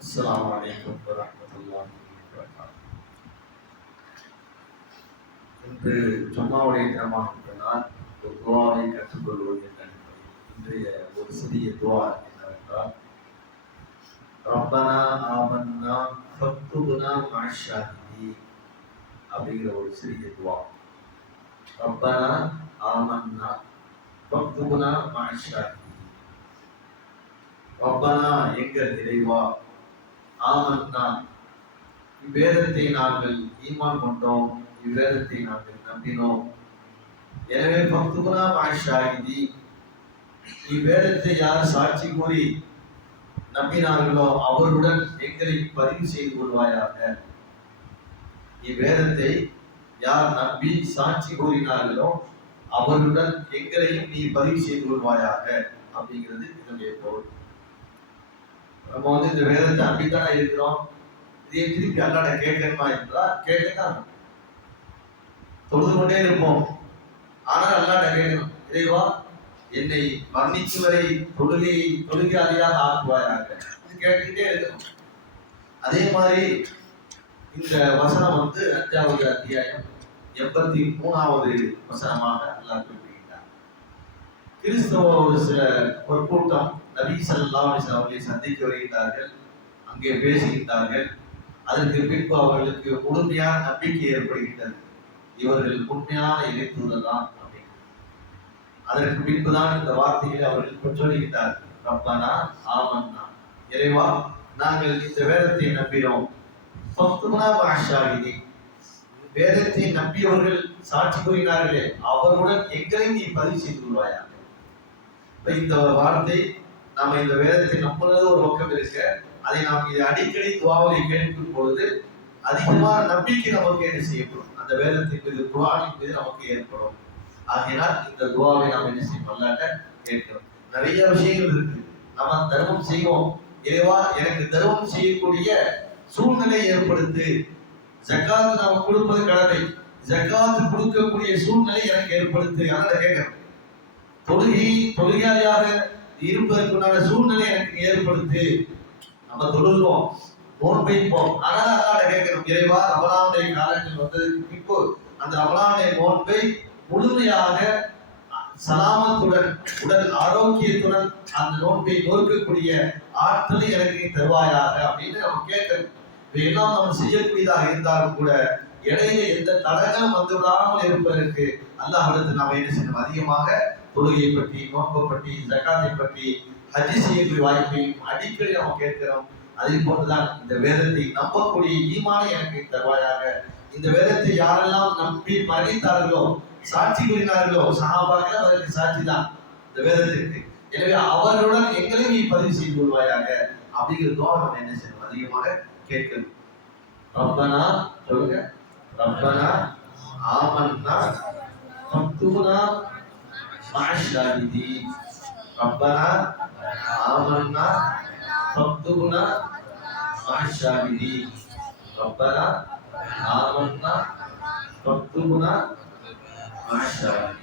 السلام عليكم ورحمة الله وبركاته இன்று ஜும்மாவுடைய தினமாக இருப்பதால் ஒரு துவாவை கற்றுக்கொள்வது என்ற அடிப்படையில் இன்றைய ஒரு சிறிய துவா என்னவென்றால் ரப்பனா ஆமன்னா ஃபக்துபுனா மாஷாஹிதி அப்படிங்கிற ஒரு சிறிய துவா ரப்பனா ஆமன்னா ஃபக்துபுனா மாஷாஹிதி ரப்பனா எங்கள் இறைவா ஆமன்னா இவ்வேதத்தை நாங்கள் ஈமான் கொண்டோம் இவ்வேதத்தை நாங்கள் நம்பினோம். எனவே பக்துகுனா மாஷாஹிதி இவ்வேதத்தை யார் சாட்சி கூறி நம்பினார்களோ அவருடன் எங்களை பதிவு செய்து கொள்வாயாக. இவ்வேதத்தை யார் நம்பி சாட்சி கூறினார்களோ அவருடன் எங்களையும் நீ பதிவு செய்து கொள்வாயாக அப்படிங்கிறது இதனுடைய பொருள். நம்ம வந்து இந்த வேதத்தை நம்பித்தானே இருக்கிறோம்? இதே திருப்பி அல்லாட கேட்கணுமா என்றால் கேட்கத்தான் தொழுது கொண்டே இருப்போம். ஆனால் அல்லாட கேட்கணும். இறைவா என்னை மன்னிக்கும் வரை தொழுகை தொழுகையாளியாக ஆக்குவாயாக. இது கேட்டுக்கிட்டே இருக்கணும். அதே மாதிரி இந்த வசனம் வந்து அஞ்சாவது அத்தியாயம் எண்பத்தி மூணாவது வசனமாக நல்லா குறிப்பிடுகிறார். கிறிஸ்தவ ஒரு சில கூட்டம் நபி ஸல்லல்லாஹு அவர்களை சந்திக்க வருகின்றார்கள். அங்கே பேசுகின்றார்கள். அதற்கு பின்பு அவர்களுக்கு முழுமையான நம்பிக்கை ஏற்படுகின்றது. இவர்கள் உண்மையான இணைத்துதல் தான் அதற்கு பின்புதான் இந்த வார்த்தைகளை அவர்கள் சொல்லுகின்றார் ரப்பனா ஆமன்னா இறைவா நாங்கள் இந்த வேதத்தை நம்பினோம். பத்துமனா பாஷாகிதி வேதத்தை நம்பியவர்கள் சாட்சி கூறினார்களே அவருடன் எங்களை நீ பதிவு செய்து கொள்வாயா? இந்த வார்த்தை நாம இந்த வேதத்தை நம்புறது ஒரு பக்கம் இருக்க அதை நாம் இதை அடிக்கடி துவாவை கேட்கும் பொழுது அதிகமான நம்பிக்கை நமக்கு என்ன செய்யப்படும்? அந்த வேதத்தின் மீது குரானின் மீது நமக்கு ஏற்படும். ஆகையினால் இந்த துவாவை நாம் என்ன செய்ய பண்ணலாட்ட கேட்கிறோம். நிறைய விஷயங்கள் இருக்கு. நம்ம தர்மம் செய்வோம். இறைவா எனக்கு தர்மம் செய்யக்கூடிய சூழ்நிலை ஏற்படுத்து ஜக்காத்து நாம் கொடுப்பது கடமை. ஜக்காத்து கொடுக்கக்கூடிய சூழ்நிலை எனக்கு ஏற்படுத்து. அதனால கேட்கிறேன் தொழுகை தொழுகையாளியாக இருப்பதற்குண்டான சூழ்நிலை எனக்கு ஏற்படுத்து. நம்ம தொழுகிறோம் நோன் வைப்போம். ஆனால் அல்லாட கேட்கிறோம் இறைவா ரமலானுடைய காலங்கள் வந்ததுக்கு பின்பு அந்த ரமலானுடைய நோன்பை முழுமையாக சலாமத்துடன் உடல் ஆரோக்கியத்துடன் அந்த நோன்பை நோக்கக்கூடிய ஆற்றலை எனக்கு தருவாயாக அப்படின்னு நம்ம கேட்கணும். இவையெல்லாம் நம்ம செய்யக்கூடியதாக இருந்தாலும் கூட இடையில எந்த தடங்களும் வந்துவிடாமல் இருப்பதற்கு அல்லாஹ் நாம் என்ன செய்யணும்? அதிகமாக தொழுகையை பற்றி நோன்பை பற்றி ஜக்காத்தை பற்றி ஹஜ்ஜி செய்யக்கூடிய வாய்ப்பையும் அடிக்கடி நம்ம கேட்கிறோம். அதே போன்றுதான் இந்த வேதத்தை நம்பக்கூடிய ஈமான எனக்கு தருவாயாக. இந்த வேதத்தை யாரெல்லாம் நம்பி மறைத்தார்களோ சாட்சி கூறினார்களோ சகாபாக்கள் அதற்கு சாட்சி தான் இந்த வேதத்திற்கு. எனவே அவர்களுடன் எங்களையும் நீ பதிவு செய்து கொள்வாயாக. அப்படிங்கிற துவா நம்ம என்ன செய்யணும்? அதிகமாக கேட்கணும். ரப்பனா சொல்லுங்க. ரப்பனா ஆமன்னா மாஷாஹிதீன் ரப்பனா ஆமன்னா ஃபக்துனா மாஷாஹிதீன் ரப்பனா ஆமன்னா ஃபக்துனா மாஷாஹிதீன்